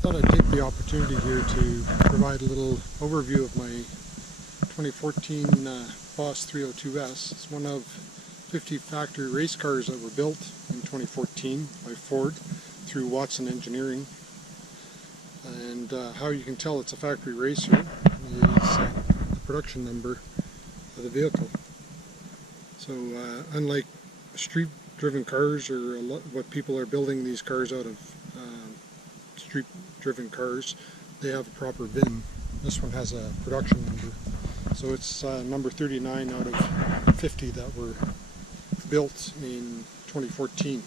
thought I'd take the opportunity here to provide a little overview of my 2014 Boss 302S. It's one of 50 factory race cars that were built in 2014 by Ford through Watson Engineering. And how you can tell it's a factory racer is the production number of the vehicle. So unlike street-driven cars, or what people are building these cars out of street-driven cars, they have a proper VIN. This one has a production number. So it's number 39 out of 50 that were built in 2014.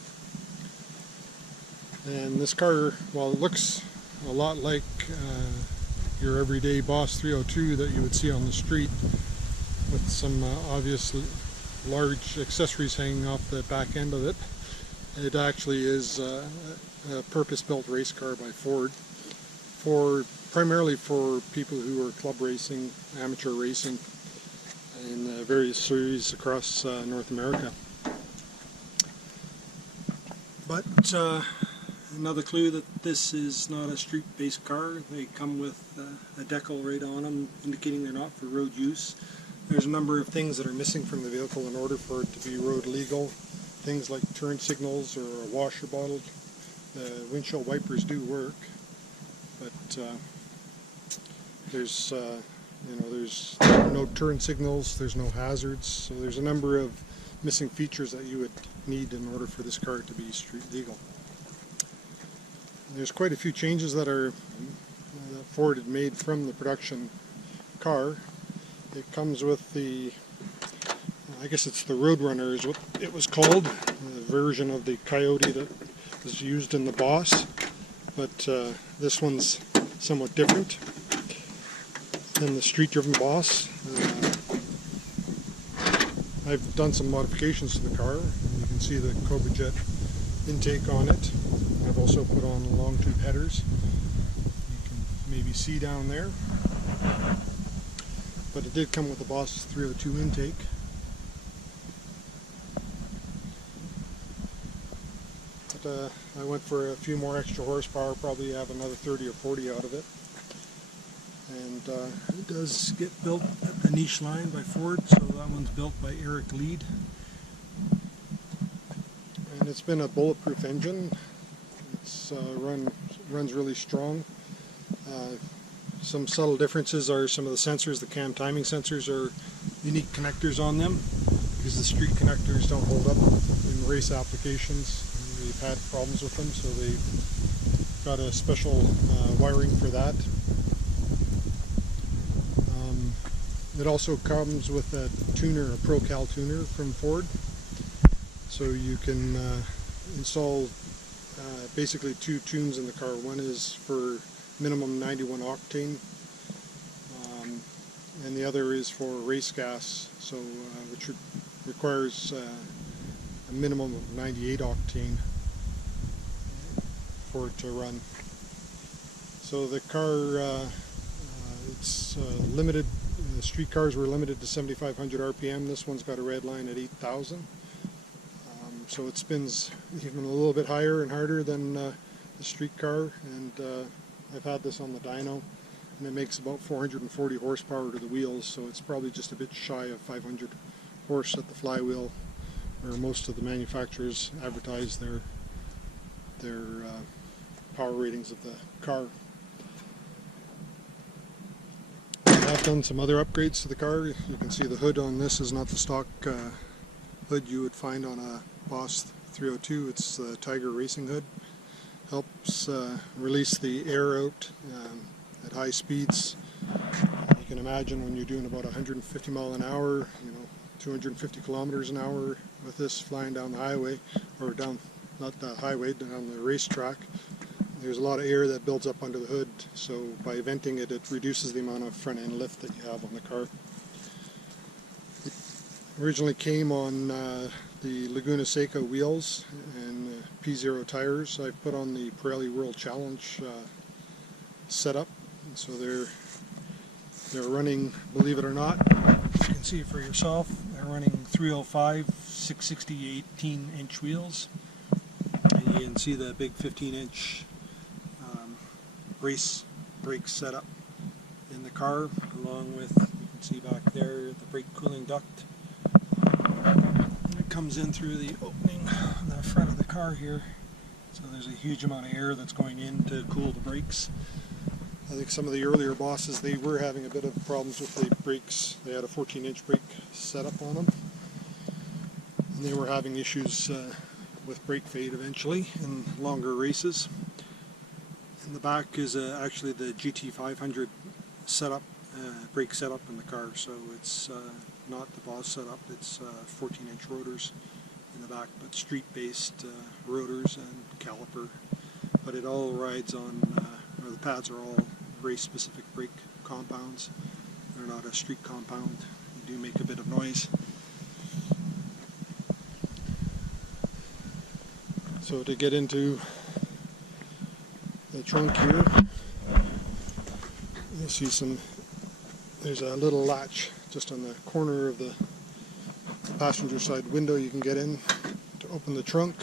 And this car, while it looks a lot like your everyday Boss 302 that you would see on the street, with some obviously large accessories hanging off the back end of it, it actually is a purpose-built race car by Ford, primarily for people who are club racing, amateur racing, in various series across North America. But another clue that this is not a street-based car. They come with a decal right on them indicating they're not for road use. There's a number of things that are missing from the vehicle in order for it to be road legal. Things like turn signals or a washer bottle. The windshield wipers do work, but there's there's no turn signals, there's no hazards, so there's a number of missing features that you would need in order for this car to be street legal. And there's quite a few changes that Ford had made from the production car. It comes with the, I guess it's the Roadrunner is what it was called, the version of the Coyote that was used in the Boss, but this one's somewhat different than the street-driven Boss. I've done some modifications to the car, and you can see the Cobra Jet intake on it. I've also put on long tube headers. You can maybe see down there. But it did come with the Boss 302 intake. But I went for a few more extra horsepower, probably have another 30 or 40 out of it. And it does get built at the niche line by Ford, so that one's built by Eric Lead. And it's been a bulletproof engine. It's runs really strong. Some subtle differences are some of the sensors. The cam timing sensors are unique connectors on them, because the street connectors don't hold up in race applications. We've had problems with them, so they've got a special wiring for that. It also comes with a tuner, a ProCal tuner from Ford, so you can install basically two tunes in the car. One is for minimum 91 octane, and the other is for race gas, so which requires a minimum of 98 octane for it to run. So the car, it's limited. The street cars were limited to 7,500 RPM. This one's got a red line at 8,000. So it spins even a little bit higher and harder than the street car, and I've had this on the dyno, and it makes about 440 horsepower to the wheels, so it's probably just a bit shy of 500 horse at the flywheel, where most of the manufacturers advertise their power ratings of the car. I've done some other upgrades to the car. You can see the hood on this is not the stock hood you would find on a Boss 302. It's the Tiger Racing hood. Helps release the air out at high speeds. You can imagine when you're doing about 150 mile an hour, 250 kilometers an hour with this flying down the highway, or down, not the highway, down the racetrack. There's a lot of air that builds up under the hood, so by venting it, it reduces the amount of front end lift that you have on the car. It originally came on the Laguna Seca wheels and P0 tires. I've put on the Pirelli World Challenge setup, so they're running, believe it or not, you can see for yourself, they're running 305 660 18-inch wheels, and you can see the big 15-inch race brake setup in the car, along with, you can see back there, the brake cooling duct. It comes in through the opening on the front of the car here, so there's a huge amount of air that's going in to cool the brakes. I think some of the earlier bosses, they were having a bit of problems with the brakes. They had a 14-inch brake setup on them, and they were having issues with brake fade eventually in longer races. In the back is actually the GT500 setup, brake setup in the car, so it's not the Boss setup. It's 14-inch rotors in the back, but street-based rotors and caliper. But it all rides on, or the pads are all race-specific brake compounds. They're not a street compound. They do make a bit of noise. So to get into the trunk here, you'll see there's a little latch just on the corner of the passenger side window you can get in to open the trunk.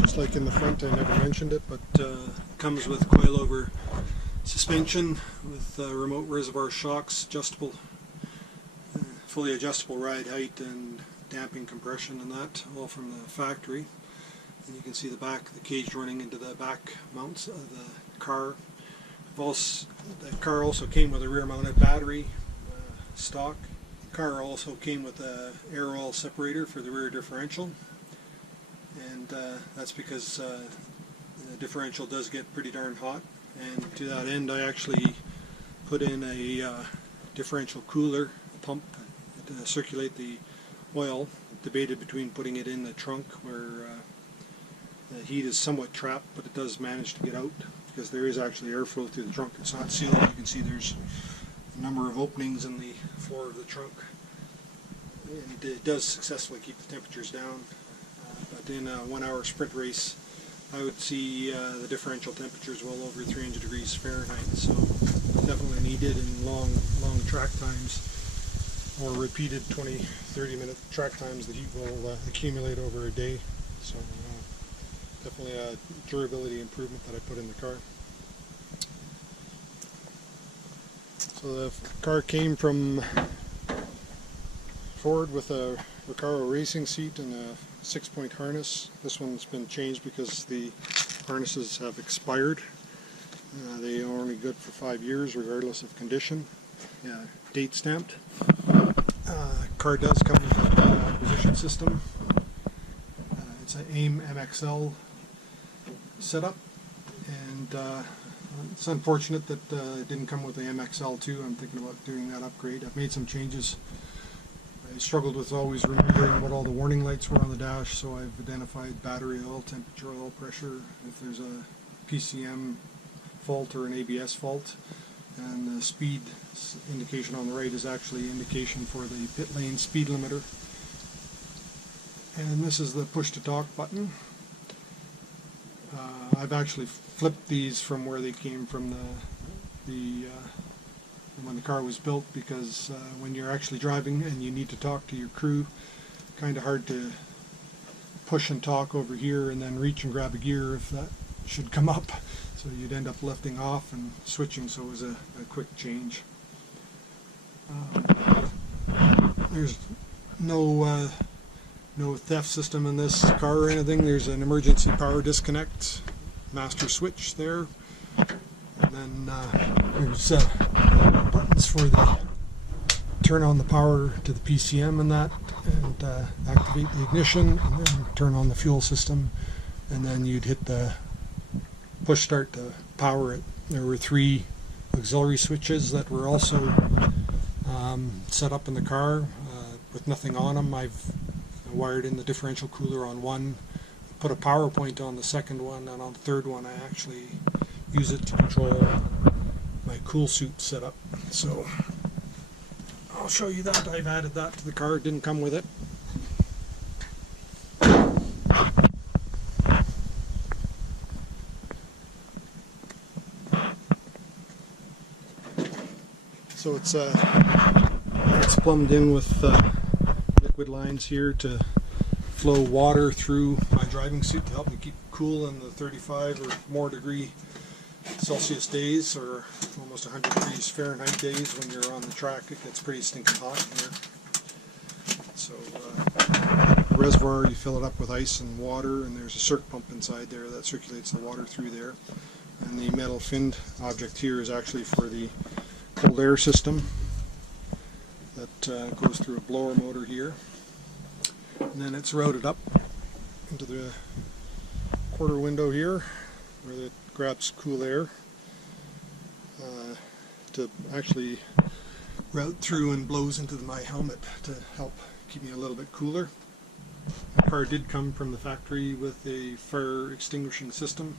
Just like in the front, I never mentioned it, but it comes with coilover suspension with remote reservoir shocks, adjustable, fully adjustable ride height and damping compression, and that all from the factory. And you can see the cage running into the back mounts of the car. The car also came with a rear mounted battery stock. The car also came with a air oil separator for the rear differential, and that's because the differential does get pretty darn hot, and to that end I actually put in a differential cooler pump to circulate the oil. Debated between putting it in the trunk where the heat is somewhat trapped, but it does manage to get out because there is actually airflow through the trunk. It's not sealed. You can see there's a number of openings in the floor of the trunk, and it does successfully keep the temperatures down. But in a 1 hour sprint race, I would see the differential temperatures well over 300 degrees Fahrenheit, so definitely needed in long track times, or repeated 20-30 minute track times. The heat will accumulate over a day, so definitely a durability improvement that I put in the car. So the car came from Ford with a Recaro racing seat and a 6-point harness. This one's been changed because the harnesses have expired. They are only good for 5 years regardless of condition. Date stamped. Car does come with a acquisition system. It's an AIM MXL setup, and it's unfortunate that it didn't come with the MXL2. I'm thinking about doing that upgrade. I've made some changes. I struggled with always remembering what all the warning lights were on the dash, so I've identified battery oil temperature, oil pressure, if there's a PCM fault or an ABS fault, and the speed indication on the right is actually indication for the pit lane speed limiter. And this is the push to talk button. I've actually flipped these from where they came from when the car was built, because when you're actually driving and you need to talk to your crew, kind of hard to push and talk over here and then reach and grab a gear if that should come up. So you'd end up lifting off and switching, so it was a quick change. There's no theft system in this car or anything. There's an emergency power disconnect master switch there, and then there's buttons for the turn on the power to the PCM and that, and activate the ignition, and then turn on the fuel system, and then you'd hit the push start to power it. There were 3 auxiliary switches that were also set up in the car with nothing on them. I've wired in the differential cooler on one, put a power point on the second one, and on the third one I actually use it to control my cool suit setup. So I'll show you that. I've added that to the car. It didn't come with it. So it's plumbed in with liquid lines here to flow water through my driving suit to help me keep cool. cool in the 35 or more degree Celsius days, or almost 100 degrees Fahrenheit days. When you're on the track, it gets pretty stinking hot in here. So the reservoir, you fill it up with ice and water, and there's a circ pump inside there that circulates the water through there. And the metal finned object here is actually for the cold air system that goes through a blower motor here. And then it's routed up into the quarter window here, where it grabs cool air to actually route through and blows into my helmet to help keep me a little bit cooler. The car did come from the factory with a fire extinguishing system.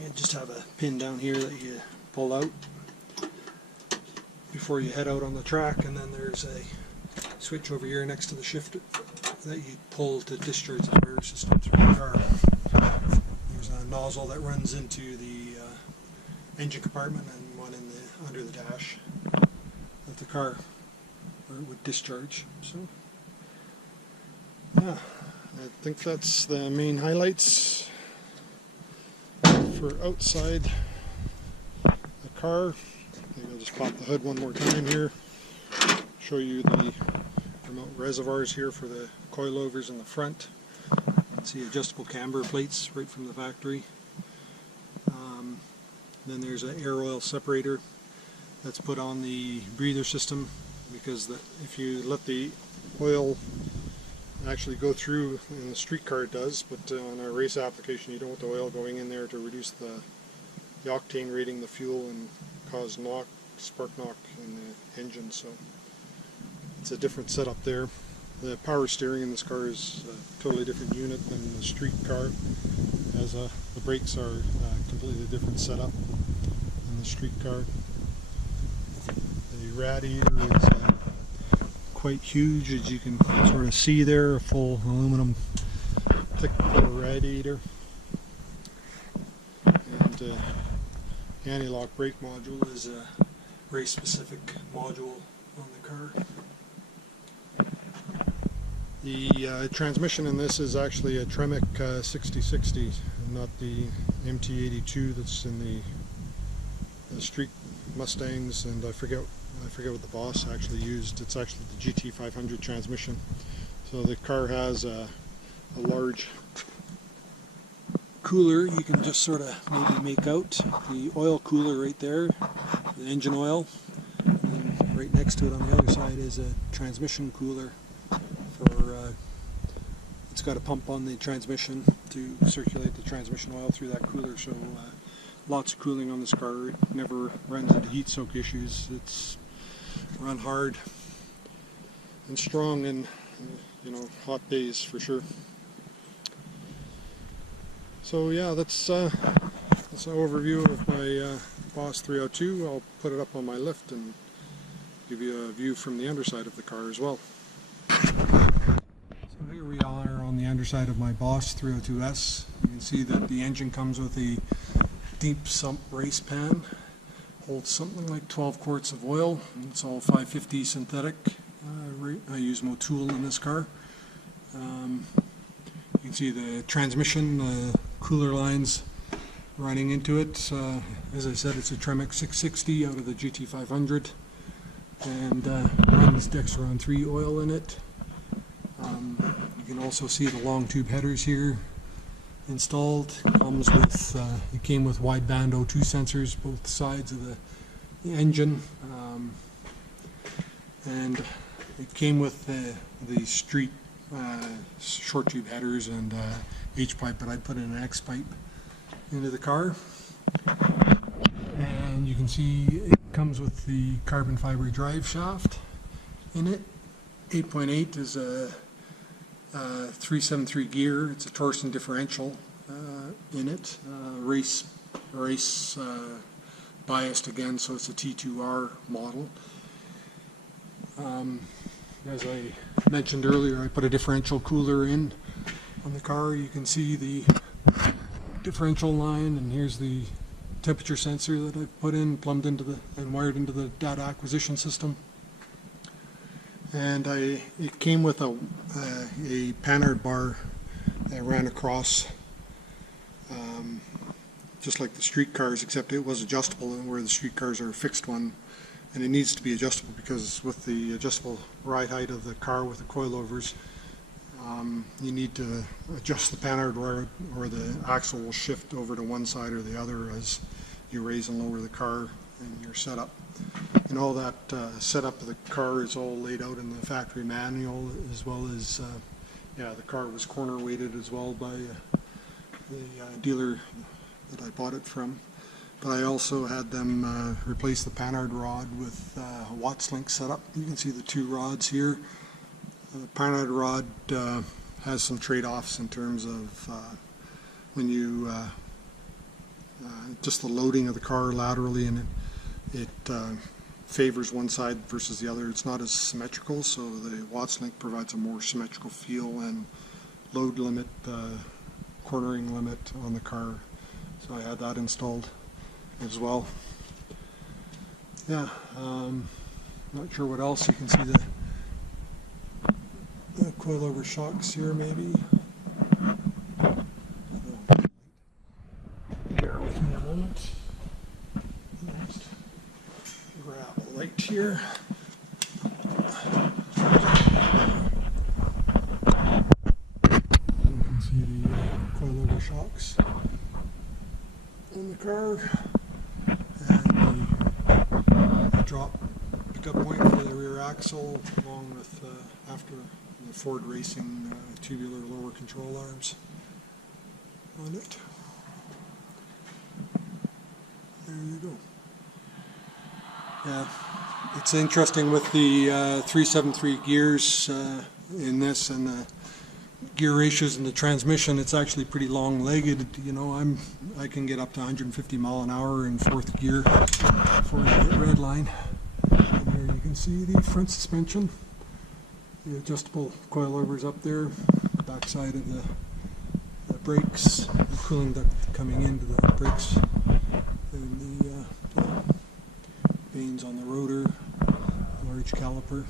You just have a pin down here that you pull out before you head out on the track, and then there's a switch over here next to the shifter that you pull to discharge the fire system through the car. There's a nozzle that runs into the engine compartment and one in the under the dash of the car where it would discharge. So yeah, I think that's the main highlights for outside the car. Maybe I'll just pop the hood one more time here, show you the remote reservoirs here for the coilovers in the front. You can see adjustable camber plates right from the factory. Then there's an air oil separator that's put on the breather system, because if you let the oil actually go through, in the street car it does, but on a race application you don't want the oil going in there to reduce the octane rating of the fuel and cause spark knock in the engine. So it's a different setup there. The power steering in this car is a totally different unit than the street car, as the brakes are a completely different setup than the street car. The radiator is quite huge, as you can sort of see there, a full aluminum thick radiator. And the anti-lock brake module is a race specific module on the car. The transmission in this is actually a Tremec 6060, not the MT82 that's in the street Mustangs, and I forget what the boss actually used. It's actually the GT500 transmission. So the car has a large cooler. You can just sort of maybe make out the oil cooler right there, the engine oil, and then right next to it on the other side is a transmission cooler. It's got a pump on the transmission to circulate the transmission oil through that cooler, so lots of cooling on this car. It never runs into heat soak issues. It's run hard and strong in hot days for sure. So yeah, that's an overview of my Boss 302. I'll put it up on my lift and give you a view from the underside of the car as well. So here we are on the underside of my Boss 302S. You can see that the engine comes with a deep sump race pan. Holds something like 12 quarts of oil. It's all 550 synthetic. I use Motul in this car. You can see the transmission, cooler lines running into it. As I said, it's a Tremec 660 out of the GT500, and runs Dextron 3 oil in it. You can also see the long tube headers here installed. It came with wideband O2 sensors both sides of the engine, and it came with the street short tube headers and H-pipe, but I put in an X-pipe into the car. And you can see it comes with the carbon fiber drive shaft in it. 8.8 is a 373 gear. It's a Torsen differential in it. Race biased again, so it's a T2R model. As I mentioned earlier, I put a differential cooler in on the car. You can see the differential line, and here's the temperature sensor that I've put in, plumbed into and wired into the data acquisition system. And it came with a panhard bar that ran across just like the street cars, except it was adjustable, and where the street cars are a fixed one, and it needs to be adjustable because with the adjustable ride height of the car with the coilovers, you need to adjust the panhard rod, or the axle will shift over to one side or the other as you raise and lower the car and your setup. And all that setup of the car is all laid out in the factory manual, as well as yeah, the car was corner weighted as well by the dealer that I bought it from. But I also had them replace the panhard rod with a Watts link setup. You can see the two rods here. The panhard rod has some trade-offs in terms of when you just the loading of the car laterally, and it favors one side versus the other. It's not as symmetrical, so the Watts link provides a more symmetrical feel and load limit, cornering limit on the car. So I had that installed as well. Yeah, not sure what else. You can see the coilover shocks here, maybe. Bear with me a moment. Just grab a light here. You can see the coilover shocks on the car, and the drop pickup point for the rear axle, along with after the Ford Racing tubular lower control arms on it. There you go. Yeah, it's interesting with the 373 gears in this, and the gear ratios in the transmission. It's actually pretty long-legged. You know, I can get up to 150 mile an hour in fourth gear before I hit red line. And there you can see the front suspension, the adjustable coilovers up there, backside of the brakes, the cooling duct coming into the brakes, and the vanes on the rotor, large caliper,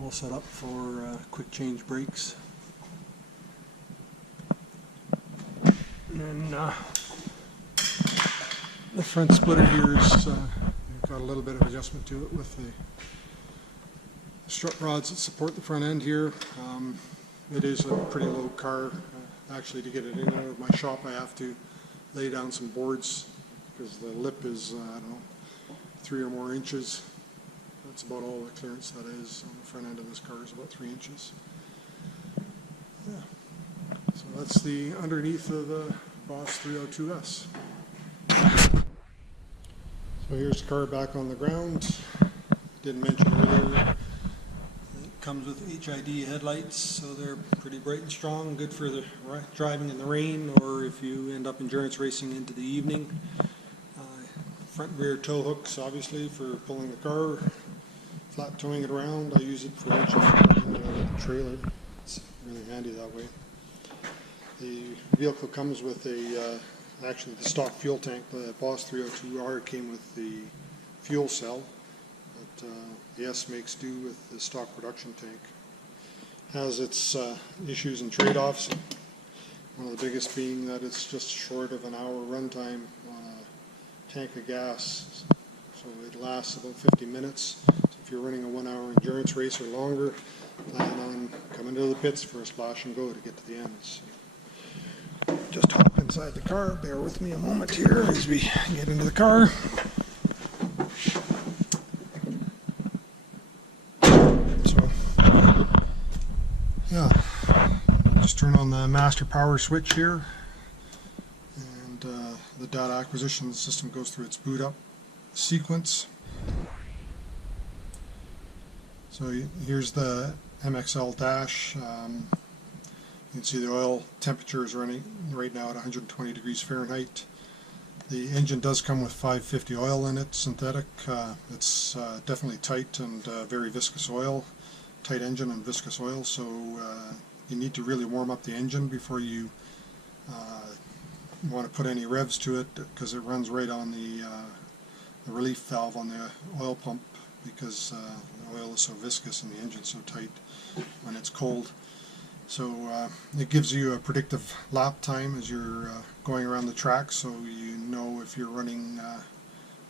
all set up for quick change brakes. And then the front splitter here is got a little bit of adjustment to it with the strut rods that support the front end here. It is a pretty low car. Actually, to get it in and out of my shop, I have to lay down some boards because the lip is, I don't know, 3 or more inches. That's about all the clearance that is on the front end of this car, is about 3 inches. Yeah. So that's the underneath of the Boss 302S. So here's the car back on the ground. Didn't mention earlier, it comes with HID headlights, so they're pretty bright and strong, good for the driving in the rain, or if you end up endurance racing into the evening. Front and rear tow hooks, obviously, for pulling the car, flat towing it around. I use it for winching the trailer. It's really handy that way. The vehicle comes with a actually the stock fuel tank. The Boss 302R came with the fuel cell, but the S makes do with the stock production tank. Has its issues and trade-offs. One of the biggest being that it's just short of an hour runtime on a tank of gas, so it lasts about 50 minutes. So if you're running a 1 hour endurance race or longer, plan on coming to the pits for a splash and go to get to the ends. Just hop inside the car. Bear with me a moment here as we get into the car. So, yeah, just turn on the master power switch here, and the data acquisition system goes through its boot up sequence. So here's the MXL dash. You can see the oil temperature is running right now at 120 degrees Fahrenheit. The engine does come with 550 oil in it, synthetic. It's definitely tight and very viscous oil, tight engine and viscous oil, so you need to really warm up the engine before you want to put any revs to it, because it runs right on the relief valve on the oil pump, because the oil is so viscous and the engine's so tight when it's cold. So it gives you a predictive lap time as you're going around the track, so you know if you're running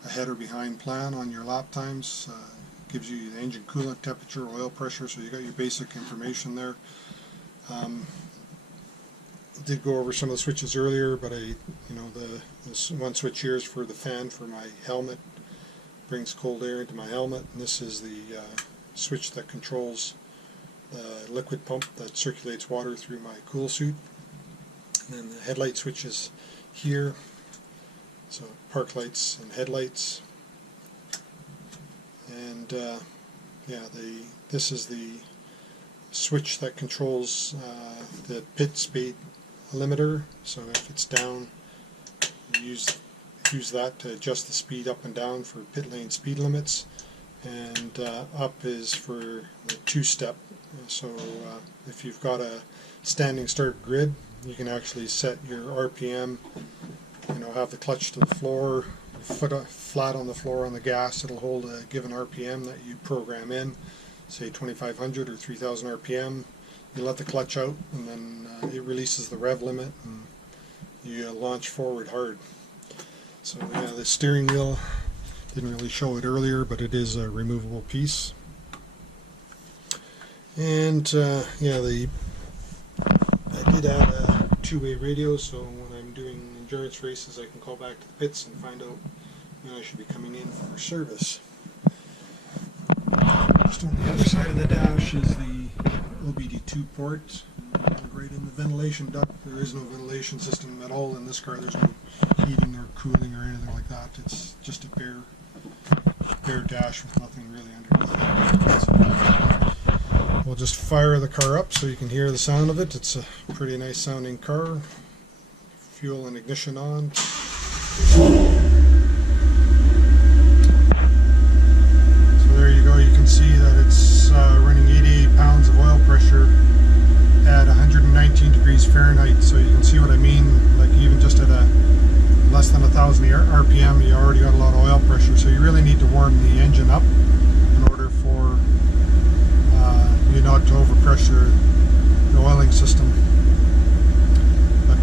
ahead or behind plan on your lap times. Gives you the engine coolant temperature, oil pressure, so you got your basic information there. Did go over some of the switches earlier, but this one switch here is for the fan for my helmet. Brings cold air into my helmet, and this is the switch that controls the liquid pump that circulates water through my cool suit. And then the headlight switch is here, so park lights and headlights. And this is the switch that controls the pit speed limiter. So if it's down, you use that to adjust the speed up and down for pit lane speed limits, and up is for the two-step. So if you've got a standing start grid, you can actually set your RPM, have the clutch to the floor, foot flat on the floor on the gas. It'll hold a given RPM that you program in, say 2500 or 3000 RPM. You let the clutch out, and then it releases the rev limit, and you launch forward hard. So yeah, the steering wheel, didn't really show it earlier, but it is a removable piece. And I did add a two-way radio, so when I'm doing endurance races I can call back to the pits and find out when I should be coming in for service. Just on the other side of the dash is the OBD2 port, right in the ventilation duct. There is no ventilation system at all in this car. There's no heating or cooling or anything like that. It's just a bare dash with nothing really underneath. So we'll just fire the car up so you can hear the sound of it. It's a pretty nice sounding car. Fuel and ignition on. So there you go. You can see that it's running 88 pounds of oil pressure at 119 degrees Fahrenheit. So you can see what I mean. Like even just at a less than 1,000 RPM, you already got a lot of oil pressure. So you really need to warm the engine up in order for you not to overpressure the oiling system. But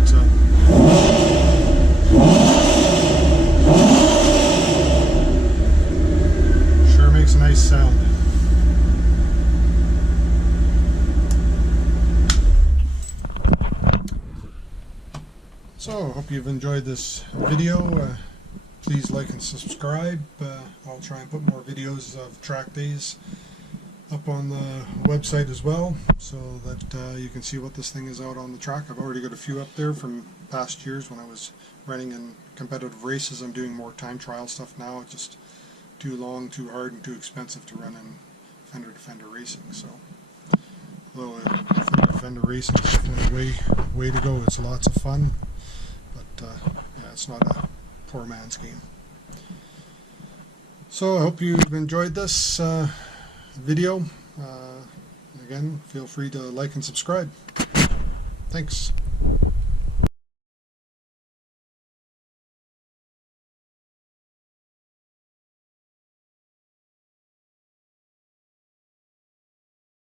sure makes a nice sound. So, hope you've enjoyed this video. Please like and subscribe. I'll try and put more videos of track days up on the website as well, so that you can see what this thing is out on the track. I've already got a few up there from past years when I was running in competitive races. I'm doing more time trial stuff now. It's just too long, too hard, and too expensive to run in fender-to-fender racing. So, although fender-to-fender racing is definitely a way to go. It's lots of fun, but yeah, it's not a poor man's game. So I hope you've enjoyed this video. Again, feel free to like and subscribe. Thanks.